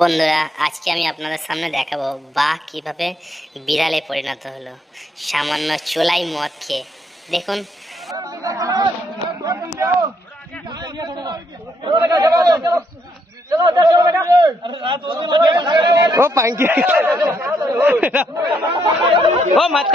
বন্ধুরা আজকে আমি আপনাদের সামনে দেখাবো বা কীভাবে বিড়ালে পরিণত হলো সামান্য চোলাই মদ খেয়ে দেখুন ও পাঙ্কি ও মত